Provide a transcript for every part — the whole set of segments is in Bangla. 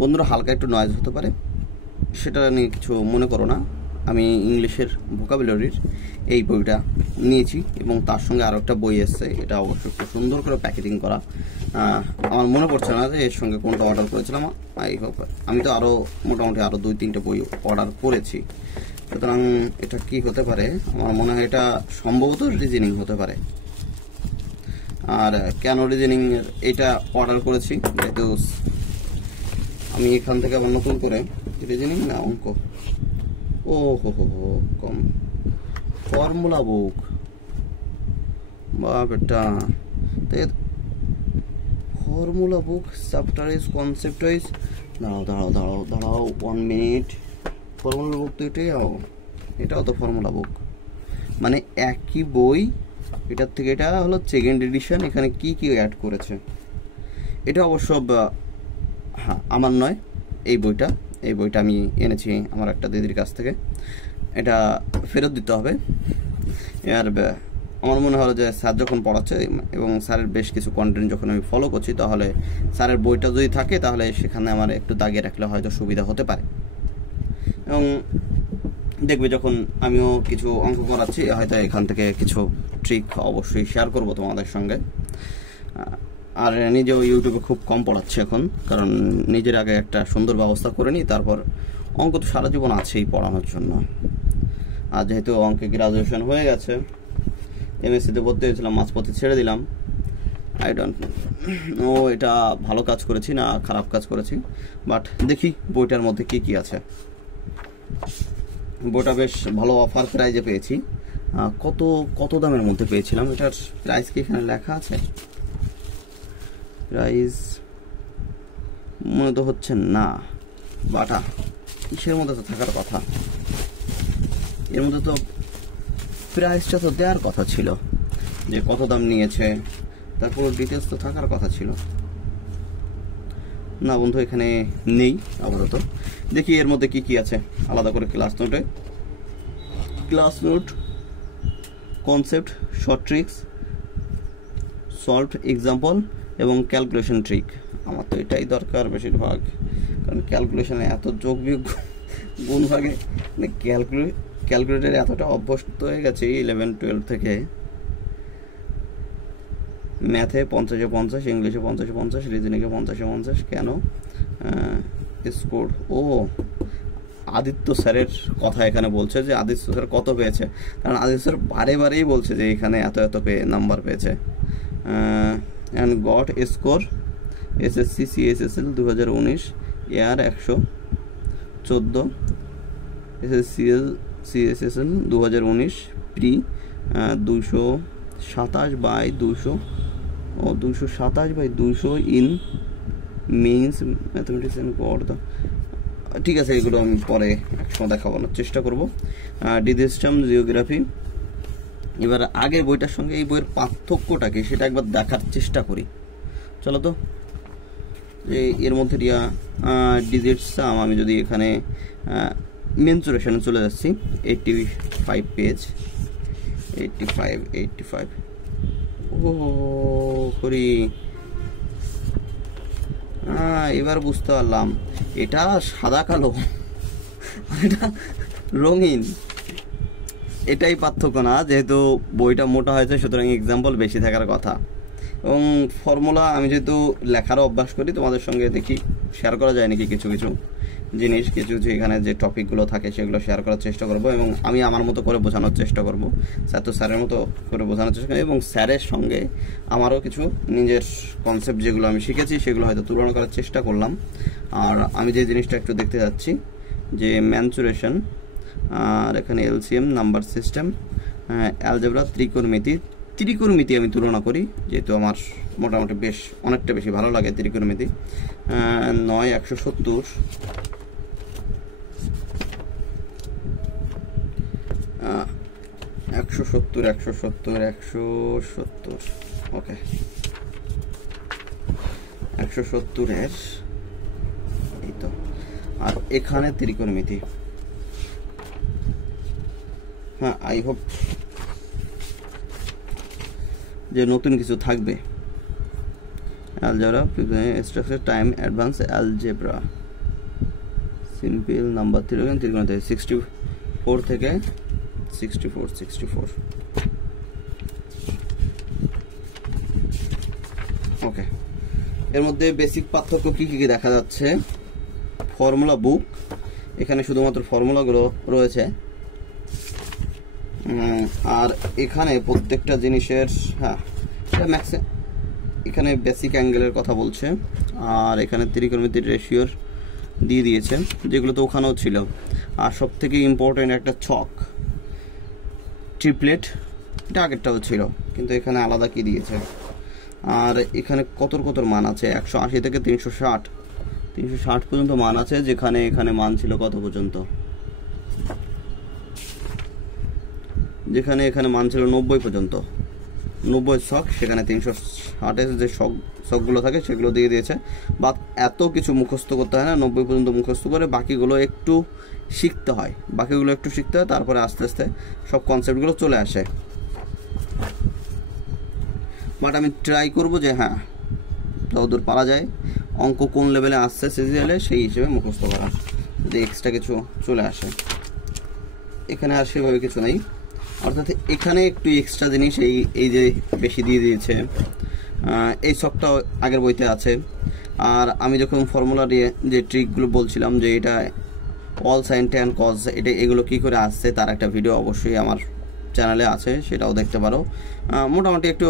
বন্ধুরা হালকা একটু নয়েজ হতে পারে, সেটা নিয়ে কিছু মনে করো না। আমি ইংলিশের ভোকাবুলারির এই বইটা নিয়েছি এবং তার সঙ্গে আরও একটা বই এসছে, এটা অবশ্য খুব সুন্দর করে প্যাকেজিং করা। আমার মনে পড়ছে না যে এর সঙ্গে কোনটা অর্ডার করেছিলাম। আই হোপ আমি তো আরও মোটামুটি আরও 2-3টে বই অর্ডার করেছি। সুতরাং এটা কি হতে পারে, আমার মনে হয় এটা সম্ভবত রিজনিং হতে পারে। আর কেন রিজনিং এটা অর্ডার করেছি, যেহেতু আমি এখান থেকে আবার নতুন করে রিজনিং না অঙ্ক, ও হো কম ফর্মুলা বুক, বাপ এটা formula book chapter is concept wise. দাঁড়াও 1 মিনিট। ফর্মুলা বুক তো এটাও তো ফর্মুলা বুক, মানে একই বই, এটার থেকে এটা হলো সেকেন্ড এডিশন। এখানে কি কি অ্যাড করেছে এটা অবশ্য হ্যাঁ আমার নয়, এই বইটা আমি এনেছি আমার একটা দিদির কাছ থেকে। এটা ফেরত দিতে হবে। আর আমার মনে হলো যে স্যার যখন পড়াচ্ছে এবং স্যারের বেশ কিছু কন্টেন্ট যখন আমি ফলো করছি, তাহলে স্যারের বইটা যদি থাকে তাহলে সেখানে আমার একটু দাগিয়ে রাখলে হয়তো সুবিধা হতে পারে। এবং দেখবে যখন আমিও কিছু অঙ্ক করাচ্ছি, হয়তো এখান থেকে কিছু ট্রিক অবশ্যই শেয়ার করব তোমাদের সঙ্গে। আর নিজেও ইউটিউবে খুব কম পড়াচ্ছি এখন, কারণ নিজের আগে একটা সুন্দর ব্যবস্থা করে নিই, তারপর অঙ্ক তো সারা জীবন আছেই পড়ানোর জন্য। আর যেহেতু অঙ্কে গ্রাজুয়েশন হয়ে গেছে, এমএসসিতে ভর্তি হয়েছিলাম, মাঝপথে ছেড়ে দিলাম। আই ডোন্ট নো এটা ভালো কাজ করেছি না খারাপ কাজ করেছি, বাট দেখি বইটার মধ্যে কি কি আছে। বইটা বেশ ভালো অফার প্রাইজে পেয়েছি। কত দামের মধ্যে পেয়েছিলাম, এটার প্রাইস কি এখানে লেখা আছে? প্রাইস মনে তো হচ্ছে না, বাটা কিসের মধ্যে তো থাকার কথা, এর মধ্যে তো প্রাইসটা তো দেওয়ার কথা ছিল, যে কত দাম নিয়েছে, তারপর ডিটেলস তো থাকার কথা ছিল। না বন্ধু এখানে নেই আপাতত। দেখি এর মধ্যে কি কি আছে আলাদা করে। Class note, concept, short tricks, solved example এবং ক্যালকুলেশন ট্রিক। আমার তো এটাই দরকার বেশিরভাগ, কারণ ক্যালকুলেশনে এত যোগ বিয়োগ গুণ ভাগে ক্যালকুলেটারে এতটা অভ্যস্ত হয়ে গেছে 11-12 থেকে। ম্যাথে 50-50, ইংলিশে 50-50, রিজনিংয়ে 50-50। কেন স্কোর? ও আদিত্য স্যারের কথা এখানে বলছে যে আদিত্য স্যার কত পেয়েছে, কারণ আদিত্য স্যার বারেই বলছে যে এখানে এত নাম্বার পেয়েছে। And got score SSC CSSL 2019 air 114, SSCL CSSL 2019 pre 227/200 ও 227/200 in mains mathematics and god. ঠিক আছে, এগুলো আমি পরে একসময় দেখানোর চেষ্টা করবো। ডিসিস্টেম জিওগ্রাফি। এবার আগের বইটার সঙ্গে এই বইয়ের পার্থক্যটা কি সেটা একবার দেখার চেষ্টা করি। চলো তো, যে এর মধ্যে ডিজিটস সাম, আমি যদি এখানে মেনসুরেশনে চলে যাচ্ছি, 85 পেজ, 85। ও করি এবার বুঝতে পারলাম, এটা সাদা কালো, এটা রঙিন। এটাই পার্থক্য না, যেহেতু বইটা মোটা হয়েছে সুতরাং এক্সাম্পল বেশি থাকার কথা। এবং ফর্মুলা আমি যেহেতু লেখারও অভ্যাস করি, তোমাদের সঙ্গে দেখি শেয়ার করা যায় নাকি কিছু জিনিস, কিছু এখানে যে টপিকগুলো থাকে সেগুলো শেয়ার করার চেষ্টা করব। এবং আমি আমার মতো করে বোঝানোর চেষ্টা করব, স্যার তো স্যারের মতো করে বোঝানোর চেষ্টা করি, এবং স্যারের সঙ্গে আমারও কিছু নিজের কনসেপ্ট যেগুলো আমি শিখেছি সেগুলো হয়তো তুলনা করার চেষ্টা করলাম। আর আমি যে জিনিসটা একটু দেখতে যাচ্ছি যে ম্যানচুরেশন, আর এখানে এলসিএম, নাম্বার সিস্টেম, অ্যালজেব্রা, ত্রিকোণমিতি আমি তুলনা করি, যেহেতু আমার মোটামুটি অনেকটা বেশি ভালো লাগে ত্রিকোণমিতি। 170, ওকে 170-এর এই তো। আর এখানে ত্রিকোণমিতি। হ্যাঁ, আই হোপ যে নতুন কিছু থাকবে। Algebra, structure, time, advance algebra, simple number ত্রিকোণমিতি 64 থেকে 64 ওকে। এর মধ্যে বেসিক পার্থক্য কি কি দেখা যাচ্ছে? ফর্মুলা বুক, এখানে শুধুমাত্র ফর্মুলাগুলো রয়েছে, আর এখানে প্রত্যেকটা জিনিসের এখানে বেসিক অ্যাঙ্গেলের কথা বলছে, আর এখানে ত্রিকোণমিতির রেশিওর দিয়ে দিয়েছে, যেগুলো তো ওখানেও ছিল। আর সব থেকে ইম্পর্টেন্ট একটা ছক ট্রিপলেট, এটা আগেরটাও ছিল, কিন্তু এখানে আলাদা কি দিয়েছে। আর এখানে কত মান আছে? 180 থেকে 360 পর্যন্ত মান আছে, যেখানে এখানে মান ছিল কত পর্যন্ত? যেখানে এখানে মান ছিল 90 পর্যন্ত, 90 ছক, সেখানে 360-এর যে ছকগুলো থাকে সেগুলো দিয়ে দিয়েছে। বা এত কিছু মুখস্থ করতে হয় না, 90 পর্যন্ত মুখস্থ করে বাকিগুলো একটু শিখতে হয়, তারপরে আস্তে আস্তে সব কনসেপ্টগুলো চলে আসে। বাট আমি ট্রাই করবো যে হ্যাঁ যতদূর পারা যায় অঙ্ক কোন লেভেলে আসছে সিজিএলে সেই হিসেবে মুখস্থ করা, যে এক্সট্রা কিছু চলে আসে। এখানে আর সেভাবে কিছু নেই, অর্থাৎ এখানে একটু এক্সট্রা জিনিস এই যে বেশি দিয়ে দিয়েছে, এই ছকটা আগের বইতে আছে। আর আমি যখন ফর্মুলা দিয়ে যে ট্রিকগুলো বলছিলাম যে এটা অল সাইন ট্যান কজ, এগুলো কি করে আসছে তার একটা ভিডিও অবশ্যই আমার চ্যানেলে আছে, সেটাও দেখতে পারো। মোটামুটি একটু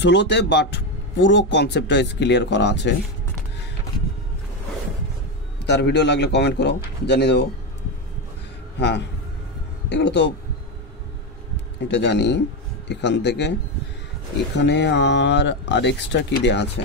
স্লোতে বাট পুরো কনসেপ্টটা ক্লিয়ার করা আছে। তার ভিডিও লাগলে কমেন্ট করো, জানিয়ে দেবো। হ্যাঁ, এগুলো তো এটা জানি। এখান থেকে এখানে আর এক্সট্রা কি দেওয়া আছে?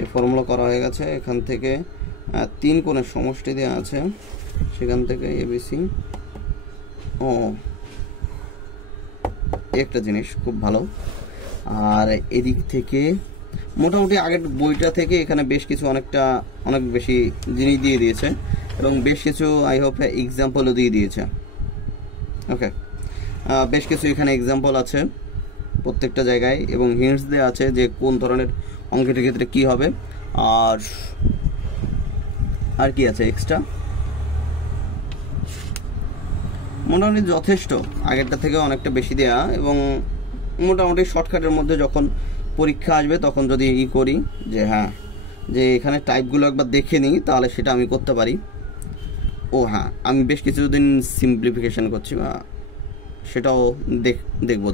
এই ফর্মুলা করা হয়ে গেছে। এখান থেকে 3 কোণের সমষ্টি দেওয়া আছে, সেখান থেকে এবিসি। একটা জিনিস খুব ভালো। আর এদিক থেকে মোটামুটি আগের বইটা থেকে এখানে বেশ কিছু অনেক বেশি জিনিস দিয়ে দিয়েছে, এবং বেশ কিছু আই হোপ এক্সাম্পলও দিয়ে দিয়েছে। ওকে, বেশ কিছু এখানে এক্সাম্পল আছে প্রত্যেকটা জায়গায়, এবং হিন্টস দেওয়া আছে যে কোন ধরনের অঙ্কের ক্ষেত্রে কি হবে। আর কি আছে এক্সট্রা? মোটামুটি যথেষ্ট, আগেরটা থেকে অনেকটা বেশি দেয়া, এবং মোটামুটি শর্টকাটের মধ্যে যখন পরীক্ষা আসবে তখন যদি করি যে হ্যাঁ যে এখানে টাইপগুলো একবার দেখে নিই, তাহলে সেটা আমি করতে পারি। হ্যাঁ, আমি বেশ কিছুদিন সিম্পলিফিকেশন করছি, সেটাও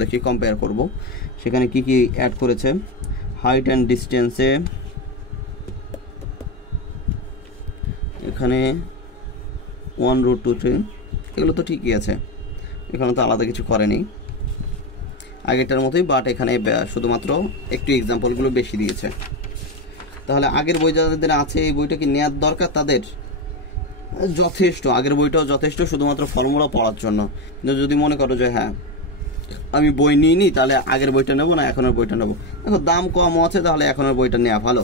দেখি, কম্পেয়ার করব সেখানে কি কি অ্যাড করেছে। হাইট অ্যান্ড ডিস্টেন্সে এখানে 1√2 এগুলো তো ঠিকই আছে, এখানে তো আলাদা কিছু করেনি, আগেরটার মতোই। বাট এখানে শুধুমাত্র একটু এক্সাম্পলগুলো বেশি দিয়েছে। তাহলে আগের বই যাদের আছে এই বইটা কি নেওয়ার দরকার? তাদের যথেষ্ট, আগের বইটাও যথেষ্ট শুধুমাত্র ফর্মুলা পড়ার জন্য। কিন্তু যদি মনে করো যে হ্যাঁ আমি বই নিইনি, তাহলে আগের বইটা নেবো না এখনের বইটা নেবো, দেখো দাম কম আছে, তাহলে এখনের বইটা নেওয়া ভালো।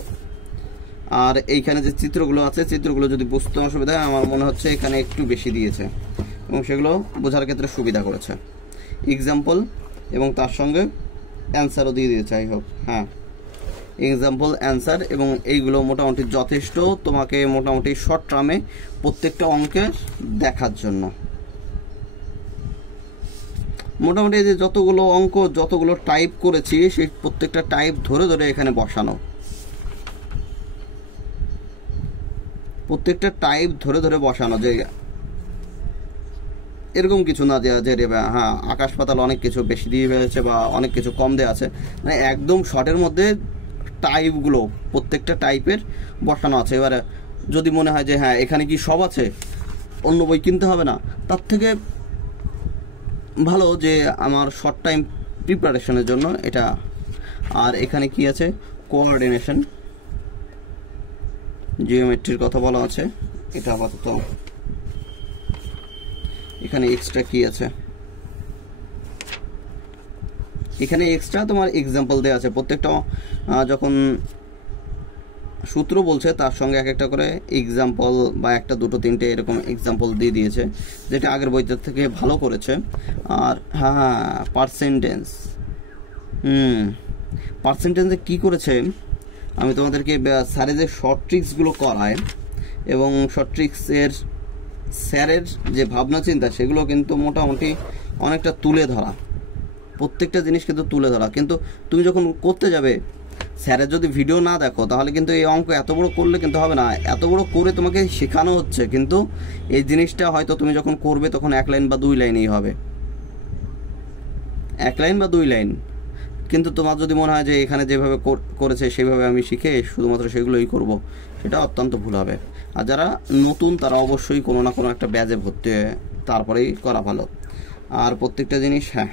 আর এইখানে যে চিত্রগুলো আছে, চিত্রগুলো যদি বুঝতে অসুবিধা হয়, আমার মনে হচ্ছে এখানে একটু বেশি দিয়েছে, এবং সেগুলো বোঝার ক্ষেত্রে সুবিধা করেছে। এক্সাম্পল এবং তার সঙ্গে অ্যান্সারও দিয়ে দিয়েছে আই হোপ। হ্যাঁ, এক্সাম্পল, অ্যান্সার, এবং এইগুলো মোটামুটি যথেষ্ট তোমাকে মোটামুটি শর্ট টার্মে প্রত্যেকটা অঙ্কের দেখার জন্য। মোটামুটি যে যতগুলো অঙ্ক, যতগুলো টাইপ করেছি, সেই প্রত্যেকটা টাইপ ধরে ধরে এখানে বসানো, প্রত্যেকটা টাইপ ধরে ধরে বসানো, যে এরকম কিছু না যে হ্যাঁ আকাশ পাতাল অনেক কিছু বেশি দিয়ে ফেলেছে বা অনেক কিছু কম দেওয়া আছে, মানে একদম শর্টের মধ্যে টাইপগুলো প্রত্যেকটা টাইপের বসানো আছে। এবারে যদি মনে হয় যে হ্যাঁ এখানে কি সব আছে, অন্য বই কিনতে হবে না, তার থেকে ভালো যে আমার শর্ট টাইম প্রিপারেশনের জন্য এটা। আর এখানে কি আছে? কোঅর্ডিনেশন, জিওমেট্রির কথা বলা আছে, এটা আপাতত। এখানে এক্সট্রা কি আছে? এখানে এক্সট্রা তোমার এক্সাম্পল দেওয়া আছে, প্রত্যেকটা যখন সূত্র বলছে তার সঙ্গে এক একটা করে এক্সাম্পল বা একটা দুটো তিনটে এরকম এক্সাম্পল দিয়ে দিয়েছে, যেটা আগের বইটার থেকে ভালো করেছে। আর হ্যাঁ, পার্সেন্টেজে কি করেছে, আমি তোমাদেরকে স্যারে যে শর্ট ট্রিক্সগুলো করায় এবং শর্ট ট্রিক্সের স্যারের যে ভাবনা চিন্তা সেগুলো কিন্তু মোটামুটি অনেকটা তুলে ধরা, প্রত্যেকটা জিনিস কিন্তু তুলে ধরা। কিন্তু তুমি যখন করতে যাবে, স্যারের যদি ভিডিও না দেখো তাহলে কিন্তু এই অঙ্ক এত বড় করলে কিন্তু হবে না। এত বড় করে তোমাকে শেখানো হচ্ছে, কিন্তু এই জিনিসটা হয়তো তুমি যখন করবে তখন 1 লাইন বা 2 লাইনেই হবে, 1 লাইন বা 2 লাইন। কিন্তু তোমার যদি মনে হয় যে এখানে যেভাবে করেছে সেভাবে আমি শিখে শুধুমাত্র সেগুলোই করব, সেটা অত্যন্ত ভুল হবে। আর যারা নতুন তারা অবশ্যই কোনো না কোনো একটা ব্যাচে ভর্তি হয়ে তারপরেই করা ভালো। আর প্রত্যেকটা জিনিস, হ্যাঁ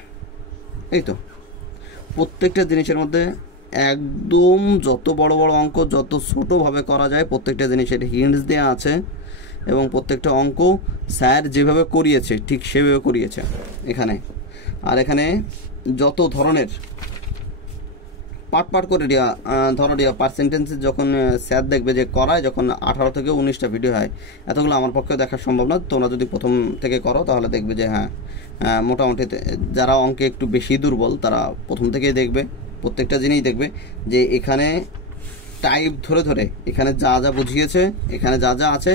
এই তো প্রত্যেকটা জিনিসের মধ্যে একদম যত বড় বড় অঙ্ক যত ছোটোভাবে করা যায় প্রত্যেকটা জিনিসের হিন্টস দেওয়া আছে, এবং প্রত্যেকটা অঙ্ক স্যার যেভাবে করিয়েছে ঠিক সেভাবে করিয়েছে এখানে। আর এখানে যত ধরনের পার্ট করে ধরো পার্সেন্টেন্সেস যখন স্যার দেখবে যে করায়, যখন 18 থেকে 19টা ভিডিও হয়, এতগুলো আমার পক্ষে দেখা সম্ভব না। তোমরা যদি প্রথম থেকে করো তাহলে দেখবে যে হ্যাঁ মোটামুটি যারা অঙ্কে একটু বেশি দুর্বল তারা প্রথম থেকেই দেখবে, প্রত্যেকটা জিনিস দেখবে যে এখানে টাইপ ধরে ধরে এখানে যা যা বুঝিয়েছে, এখানে যা যা আছে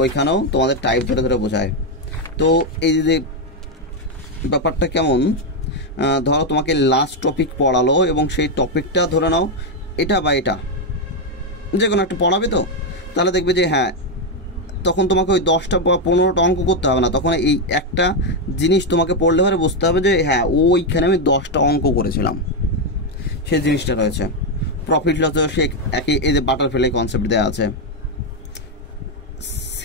ওইখানেও তোমাদের টাইপ ধরে ধরে বোঝায়। তো এই যে ব্যাপারটা কেমন, ধরো তোমাকে লাস্ট টপিক পড়ালো এবং সেই টপিকটা ধরে নাও এটা বা এটা যে কোনো একটা পড়াবে, তো তাহলে দেখবে যে হ্যাঁ তখন তোমাকে ওই 10টা বা 15টা অঙ্ক করতে হবে না, তখন এই একটা জিনিস তোমাকে পড়লে পরে বুঝতে হবে যে হ্যাঁ ওইখানে আমি 10টা অঙ্ক করেছিলাম, সেই জিনিসটা রয়েছে। প্রফিট লসেও সে একই, এই যে বাটারফ্লাই কনসেপ্ট দেওয়া আছে,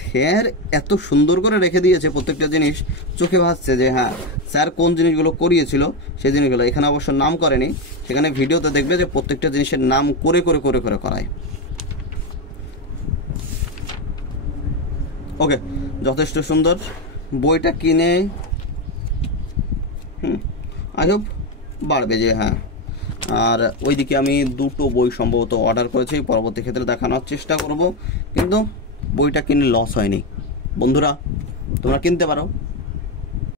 স্যার এত সুন্দর করে রেখে দিয়েছে প্রত্যেকটা জিনিস, চোখে ভাসছে যে হ্যাঁ স্যার কোন জিনিসগুলো করিয়েছিল সেই জিনিসগুলো। এখানে অবশ্য নাম করেনি, সেখানে ভিডিওতে দেখবে যে প্রত্যেকটা জিনিসের নাম করে করে করে করে করায়। ওকে, যথেষ্ট সুন্দর। বইটা কিনে আই হোপ বাড়বে যে হ্যাঁ। আর ওইদিকে আমি 2টো বই সম্ভবত অর্ডার করেছি, পরবর্তী ক্ষেত্রে দেখানোর চেষ্টা করব, কিন্তু বইটা কিনে লস হয়নি। বন্ধুরা তোমরা কিনতে পারো।